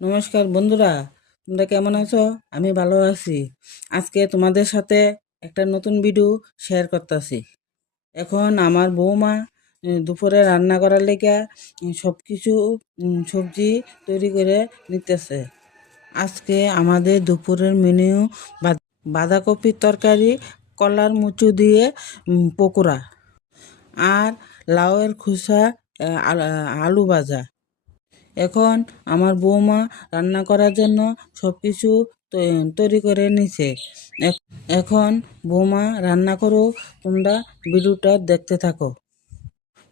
নমস্কার বন্ধুরা, তোমরা কেমন আছো? আমি ভালো আছি। আজকে তোমাদের সাথে একটা নতুন ভিডিও শেয়ার করতেছি। এখন আমার বৌমা দুপুরে রান্না করার লেগে সব কিছু সবজি তৈরি করে নিতেছে। আজকে আমাদের দুপুরের মেনু বাঁধাকপির তরকারি, কলার মুচু দিয়ে পকোড়া আর লাউয়ের খোসা, আলু ভাজা। এখন আমার বৌমা রান্না করার জন্য সব কিছু তৈরি করে নিছে। এখন বৌমা রান্না করো, তোমরা ভিডিওটা দেখতে থাকো।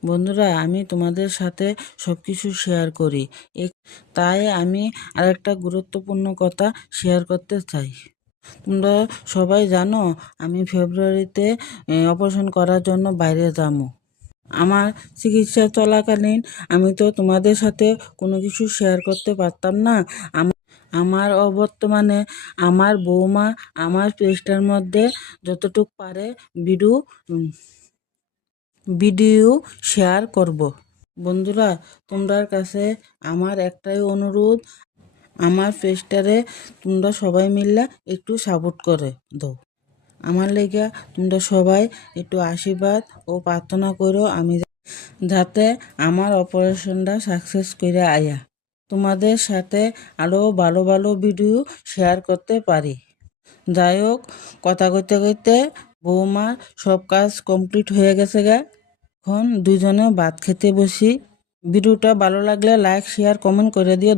বন্ধুরা, আমি তোমাদের সাথে সব কিছু শেয়ার করি, তাই আমি আরেকটা গুরুত্বপূর্ণ কথা শেয়ার করতে চাই। তোমরা সবাই জানো আমি ফেব্রুয়ারিতে অপারেশন করার জন্য বাইরে যাবো। আমার চিকিৎসা চলাকালীন আমি তো তোমাদের সাথে কোনো কিছু শেয়ার করতে পারতাম না। আমার অবর্তমানে আমার বৌমা আমার পেজটার মধ্যে যতটুকু পারে ভিডিও ভিডিও শেয়ার করব। বন্ধুরা, তোমরা কাছে আমার একটাই অনুরোধ, আমার পেজটারে তোমরা সবাই মিলে একটু সাপোর্ট করে দাও। আমার লেগে তোমরা সবাই একটু আশীর্বাদ ও প্রার্থনা করো, আমি যাতে আমার অপারেশনটা সাকসেস করে আয়া তোমাদের সাথে আরও ভালো ভালো ভিডিও শেয়ার করতে পারি। যাই হোক, কথা কইতে কইতে বৌমার সব কাজ কমপ্লিট হয়ে গেছে গা। এখন দুজনে ভাত খেতে বসি। ভিডিওটা ভালো লাগলে লাইক শেয়ার কমেন্ট করে দিও।